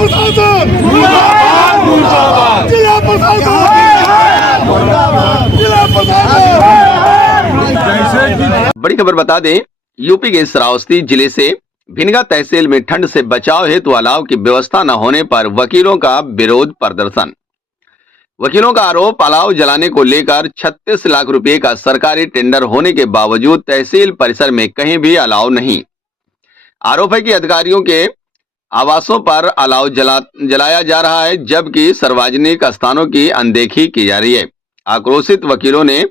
प्रशासन जिला प्रशासन जिला प्रशासन। बड़ी खबर बता दें, यूपी के श्रावस्ती जिले से भिनगा तहसील में ठंड से बचाव हेतु अलाव की व्यवस्था न होने पर वकीलों का विरोध प्रदर्शन। वकीलों का आरोप, अलाव जलाने को लेकर 36 लाख रुपए का सरकारी टेंडर होने के बावजूद तहसील परिसर में कहीं भी अलाव नहीं। आरोप है कि अधिकारियों के आवासों पर अलाव जलाया जा रहा है, जबकि सार्वजनिक स्थानों की अनदेखी की जा रही है। आक्रोशित वकीलों ने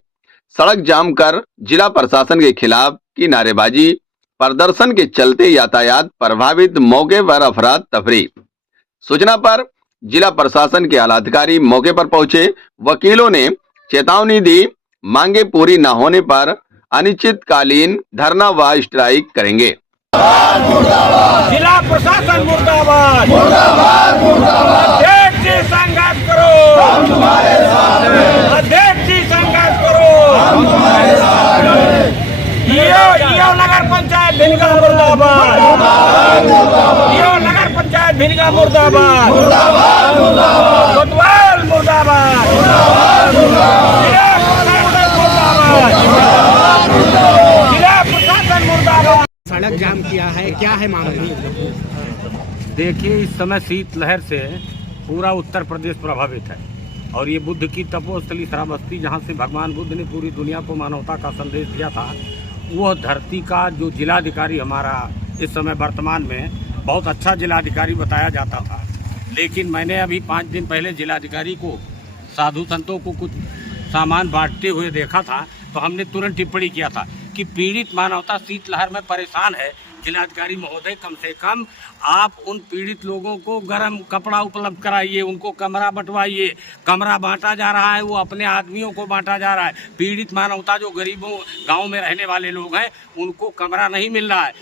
सड़क जाम कर जिला प्रशासन के खिलाफ की नारेबाजी। प्रदर्शन के चलते यातायात प्रभावित, मौके पर अफरा तफरी। सूचना पर जिला प्रशासन के आलाधिकारी मौके पर पहुंचे। वकीलों ने चेतावनी दी, मांगे पूरी न होने पर अनिश्चितकालीन धरना व स्ट्राइक करेंगे। जिला प्रशासन मुर्दाबाद, अध्यक्ष जी संघर्ष करो, अध्यक्ष जी संघर्ष करो। ईओ नगर पंचायत भिनगा मुर्दाबाद, ईओ नगर पंचायत भिनगा मुर्दाबाद, कोतवाल मुर्दाबाद, जिला प्रशासन मुर्दाबाद। सड़क जाम किया है, क्या है मामला? देखिए, इस समय शीतलहर से पूरा उत्तर प्रदेश प्रभावित है और ये बुद्ध की तपोस्थली श्रावस्ती, जहाँ से भगवान बुद्ध ने पूरी दुनिया को मानवता का संदेश दिया था, वो धरती का जो जिलाधिकारी हमारा इस समय वर्तमान में बहुत अच्छा जिलाधिकारी बताया जाता था, लेकिन मैंने अभी 5 दिन पहले जिलाधिकारी को साधु संतों को कुछ सामान बांटते हुए देखा था, तो हमने तुरंत टिप्पणी किया था कि पीड़ित मानवता शीतलहर में परेशान है। जिलाधिकारी महोदय, कम से कम आप उन पीड़ित लोगों को गर्म कपड़ा उपलब्ध कराइए, उनको कमरा बंटवाइए। कमरा बांटा जा रहा है, वो अपने आदमियों को बांटा जा रहा है। पीड़ित मानवता जो गरीबों गांव में रहने वाले लोग हैं, उनको कमरा नहीं मिल रहा है।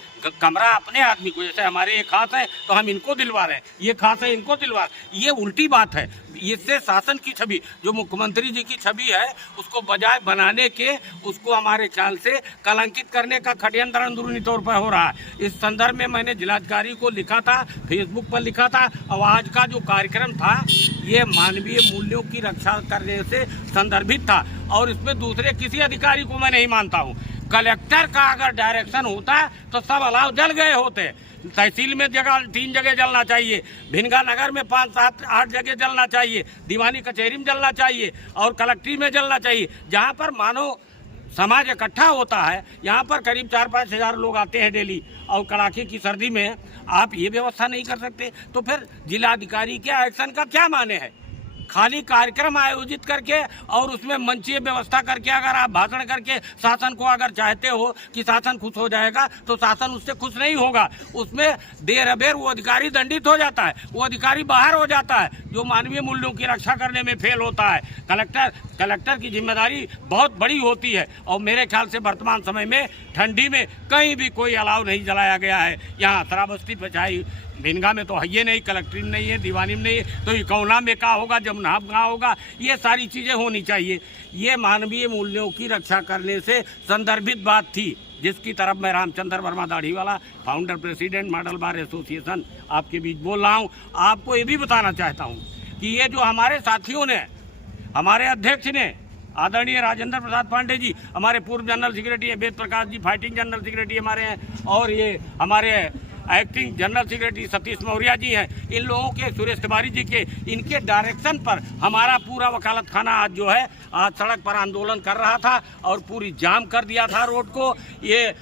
कमरा अपने आदमी को, जैसे हमारे ये खास है तो हम इनको दिलवा रहे हैं, ये खास है इनको दिलवा रहे हैं। ये उल्टी बात है। इससे शासन की छवि, जो मुख्यमंत्री जी की छवि है, उसको बजाय बनाने के, उसको हमारे ख्याल से कलंकित करने का षड्यंत्र अंदरूनी तौर पर हो रहा है। इस संदर्भ में मैंने जिलाधिकारी को लिखा था, फेसबुक पर लिखा था, और आज का जो कार्यक्रम था ये मानवीय मूल्यों की रक्षा करने से संदर्भित था और इसमें दूसरे किसी अधिकारी को मैं नहीं मानता हूँ। कलेक्टर का अगर डायरेक्शन होता तो सब अलाव जल गए होते। तहसील में 3 जगह जलना चाहिए, भिनगा नगर में 5, 7, 8 जगह जलना चाहिए, दीवानी कचहरी में जलना चाहिए और कलेक्ट्री में जलना चाहिए, जहाँ पर मानो समाज इकट्ठा होता है। यहाँ पर करीब 4-5 हज़ार लोग आते हैं डेली, और कड़ाके की सर्दी में आप ये व्यवस्था नहीं कर सकते, तो फिर जिलाधिकारी के एक्शन का क्या माने है? खाली कार्यक्रम आयोजित करके और उसमें मंचीय व्यवस्था करके अगर आप भाषण करके शासन को अगर चाहते हो कि शासन खुश हो जाएगा, तो शासन उससे खुश नहीं होगा। उसमें देर अबेर वो अधिकारी दंडित हो जाता है, वो अधिकारी बाहर हो जाता है जो मानवीय मूल्यों की रक्षा करने में फेल होता है। कलेक्टर की जिम्मेदारी बहुत बड़ी होती है और मेरे ख्याल से वर्तमान समय में ठंडी में कहीं भी कोई अलाव नहीं जलाया गया है। यहाँ श्रावस्ती पे चाहे भिनगा में तो है ये नहीं, कलेक्ट्री में नहीं है, दीवानी में नहीं है, तो इकौना में कहाँ होगा, जमुना में कहाँ होगा? ये सारी चीज़ें होनी चाहिए। ये मानवीय मूल्यों की रक्षा करने से संदर्भित बात थी, जिसकी तरफ मैं Ramchandra Verma Dadhiwala, founder president model bar association, आपके बीच बोल रहा हूँ। आपको ये भी बताना चाहता हूँ कि ये जो हमारे साथियों ने, हमारे अध्यक्ष ने, आदरणीय राजेंद्र प्रसाद पांडे जी, हमारे पूर्व general secretary Ved Prakash ji, fighting general secretary हमारे हैं, और ये हमारे acting general secretary Satish Maurya ji हैं, इन लोगों के, सुरेश तिवारी जी के, इनके डायरेक्शन पर हमारा पूरा वकालत खाना आज जो है, आज सड़क पर आंदोलन कर रहा था और पूरी जाम कर दिया था रोड को। ये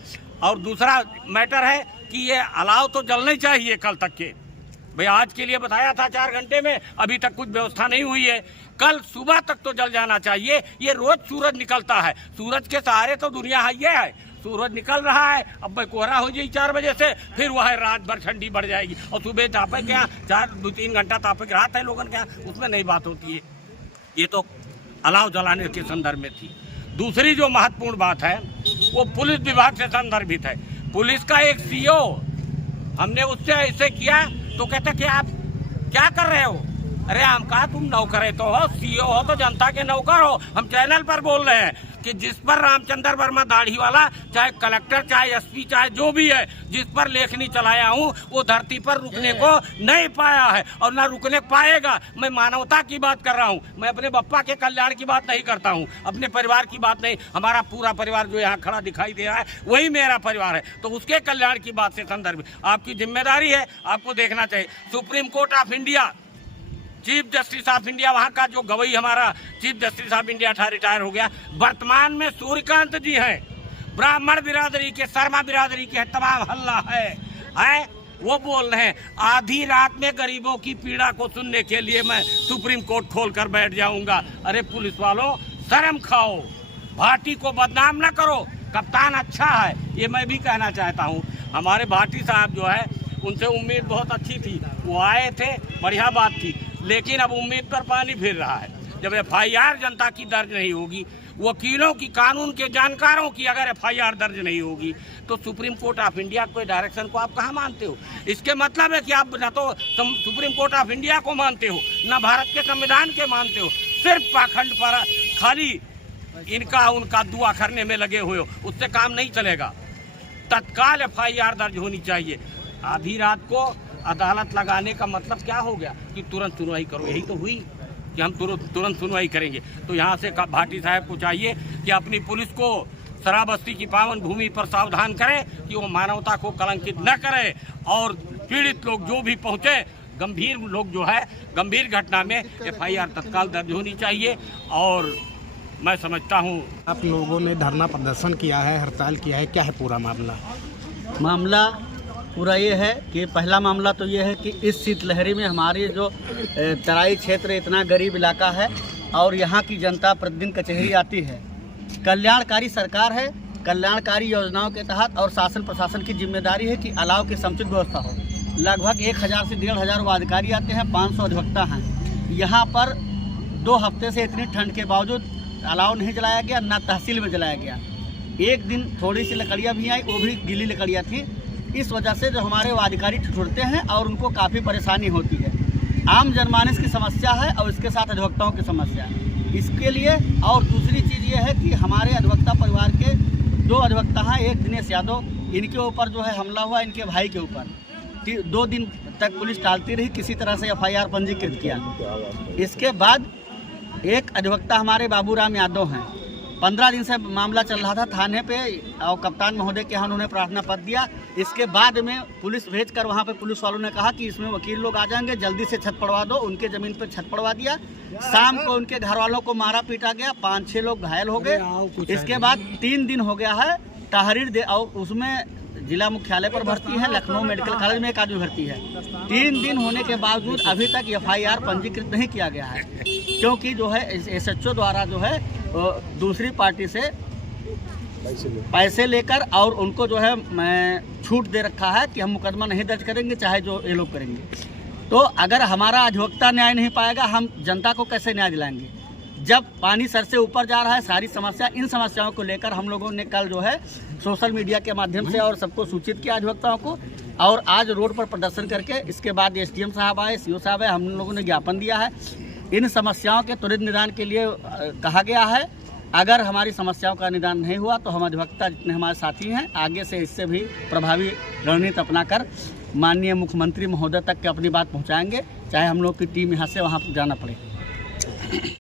और दूसरा मैटर है कि ये अलाव तो जलना ही चाहिए कल तक के। भाई आज के लिए बताया था 4 घंटे में, अभी तक कुछ व्यवस्था नहीं हुई है। कल सुबह तक तो जल जाना चाहिए। ये रोज सूरज निकलता है, सूरज के सहारे तो दुनिया है। ये है सूरज निकल रहा है, अब भाई कोहरा हो जाएगी 4 बजे से, फिर वह है रात भर ठंडी बढ़ जाएगी और सुबह तापे क्या 2-3 घंटा तापे रात है लोगन क्या, उसमें नहीं बात होती है। ये तो अलाव जलाने के संदर्भ में थी। दूसरी जो महत्वपूर्ण बात है वो पुलिस विभाग से संदर्भित है। पुलिस का एक सीओ, हमने उससे ऐसे किया तो कहते कि आप क्या कर रहे हो? अरे हम कहा तुम नौकर तो हो, सीओ हो तो जनता के नौकर हो, हम चैनल पर बोल रहे हैं। कि जिस पर रामचंद्र वर्मा दाढ़ी वाला, चाहे कलेक्टर, चाहे एसपी, चाहे जो भी है, जिस पर लेखनी चलाया हूँ, वो धरती पर रुकने को नहीं पाया है और ना रुकने पाएगा। मैं मानवता की बात कर रहा हूँ, मैं अपने बप्पा के कल्याण की बात नहीं करता हूँ, अपने परिवार की बात नहीं। हमारा पूरा परिवार जो यहाँ खड़ा दिखाई दे रहा है वही मेरा परिवार है, तो उसके कल्याण की बात से संदर्भ आपकी जिम्मेदारी है, आपको देखना चाहिए। Supreme court of India, chief justice of India, वहाँ का जो गवई हमारा चीफ जस्टिस ऑफ इंडिया था, रिटायर हो गया। वर्तमान में सूर्यकांत जी हैं, ब्राह्मण बिरादरी के, शर्मा बिरादरी के तमाम हल्ला है वो बोल रहे हैं आधी रात में गरीबों की पीड़ा को सुनने के लिए मैं सुप्रीम कोर्ट खोल कर बैठ जाऊंगा। अरे पुलिस वालों, शर्म खाओ, भाटी को बदनाम ना करो। कप्तान अच्छा है, ये मैं भी कहना चाहता हूँ। हमारे भाटी साहब जो है, उनसे उम्मीद बहुत अच्छी थी, वो आए थे, बढ़िया बात थी, लेकिन अब उम्मीद पर पानी फिर रहा है। जब एफआईआर जनता की दर्ज नहीं होगी, वकीलों की, कानून के जानकारों की अगर एफआईआर दर्ज नहीं होगी, तो सुप्रीम कोर्ट ऑफ इंडिया के डायरेक्शन को आप कहाँ मानते हो? इसके मतलब है कि आप न तो सुप्रीम कोर्ट ऑफ इंडिया को मानते हो, न भारत के संविधान के मानते हो, सिर्फ पाखंड पर खाली इनका उनका दुआ करने में लगे हुए हो, उससे काम नहीं चलेगा। तत्काल एफआईआर दर्ज होनी चाहिए। आधी रात को अदालत लगाने का मतलब क्या हो गया कि तुरंत सुनवाई करो? यही तो हुई कि हम तुरंत सुनवाई करेंगे। तो यहाँ से भाटी साहब को चाहिए कि अपनी पुलिस को शराबस्ती की पावन भूमि पर सावधान करे कि वो मानवता को कलंकित न करे, और पीड़ित लोग जो भी पहुँचे, गंभीर लोग जो है, गंभीर घटना में एफआईआर तत्काल दर्ज होनी चाहिए। और मैं समझता हूँ आप लोगों ने धरना प्रदर्शन किया है, हड़ताल किया है, क्या है पूरा मामला? मामला पूरा ये है कि पहला मामला तो ये है कि इस शीतलहरी में हमारी जो तराई क्षेत्र इतना गरीब इलाका है और यहाँ की जनता प्रतिदिन कचहरी आती है। कल्याणकारी सरकार है, कल्याणकारी योजनाओं के तहत और शासन प्रशासन की जिम्मेदारी है कि अलाव की समुचित व्यवस्था हो। लगभग 1000 से 1500 वो अधिकारी आते हैं, 500 अधिवक्ता हैं। यहाँ पर 2 हफ्ते से इतनी ठंड के बावजूद अलाव नहीं जलाया गया, ना तहसील में जलाया गया। एक दिन थोड़ी सी लकड़ियाँ भी आई, वो भी गीली लकड़ियाँ थी। इस वजह से जो हमारे वो अधिकारी ठुठुरते हैं और उनको काफ़ी परेशानी होती है। आम जनमानस की समस्या है और इसके साथ अधिवक्ताओं की समस्या है। इसके लिए और दूसरी चीज़ ये है कि हमारे अधिवक्ता परिवार के 2 अधिवक्ता हैं, एक दिनेश यादव, इनके ऊपर जो है हमला हुआ, इनके भाई के ऊपर 2 दिन तक पुलिस टालती रही, किसी तरह से एफआईआर पंजीकृत किया। इसके बाद एक अधिवक्ता हमारे बाबूराम यादव हैं, 15 दिन से मामला चल रहा था थाने पे और कप्तान महोदय के यहाँ उन्होंने प्रार्थना पत्र दिया। इसके बाद में पुलिस भेजकर वहाँ पे पुलिस वालों ने कहा कि इसमें वकील लोग आ जाएंगे, जल्दी से छत पड़वा दो। उनके ज़मीन पे छत पड़वा दिया। शाम को उनके घर वालों को मारा पीटा गया, 5-6 लोग घायल हो गए। इसके बाद 3 दिन हो गया है तहरीर दे, और उसमें जिला मुख्यालय पर भर्ती है, लखनऊ मेडिकल कॉलेज में एक आदमी भर्ती है। 3 दिन होने के बावजूद अभी तक एफआईआर पंजीकृत नहीं किया गया है, क्योंकि जो है एसएचओ द्वारा जो है दूसरी पार्टी से पैसे लेकर और उनको जो है छूट दे रखा है कि हम मुकदमा नहीं दर्ज करेंगे, चाहे जो ये लोग करेंगे। तो अगर हमारा अधिवक्ता न्याय नहीं पाएगा, हम जनता को कैसे न्याय दिलाएंगे? जब पानी सर से ऊपर जा रहा है सारी समस्या, इन समस्याओं को लेकर हम लोगों ने कल जो है सोशल मीडिया के माध्यम से और सबको सूचित किया अधिवक्ताओं को, और आज रोड पर प्रदर्शन करके इसके बाद एसडीएम साहब आए, सीओ साहब आए, हम लोगों ने ज्ञापन दिया है। इन समस्याओं के त्वरित निदान के लिए कहा गया है। अगर हमारी समस्याओं का निदान नहीं हुआ तो हम अधिवक्ता जितने हमारे साथी हैं आगे से इससे भी प्रभावी रणनीति अपनाकर माननीय मुख्यमंत्री महोदय तक के अपनी बात पहुंचाएंगे, चाहे हम लोग की टीम यहाँ से वहाँ जाना पड़े।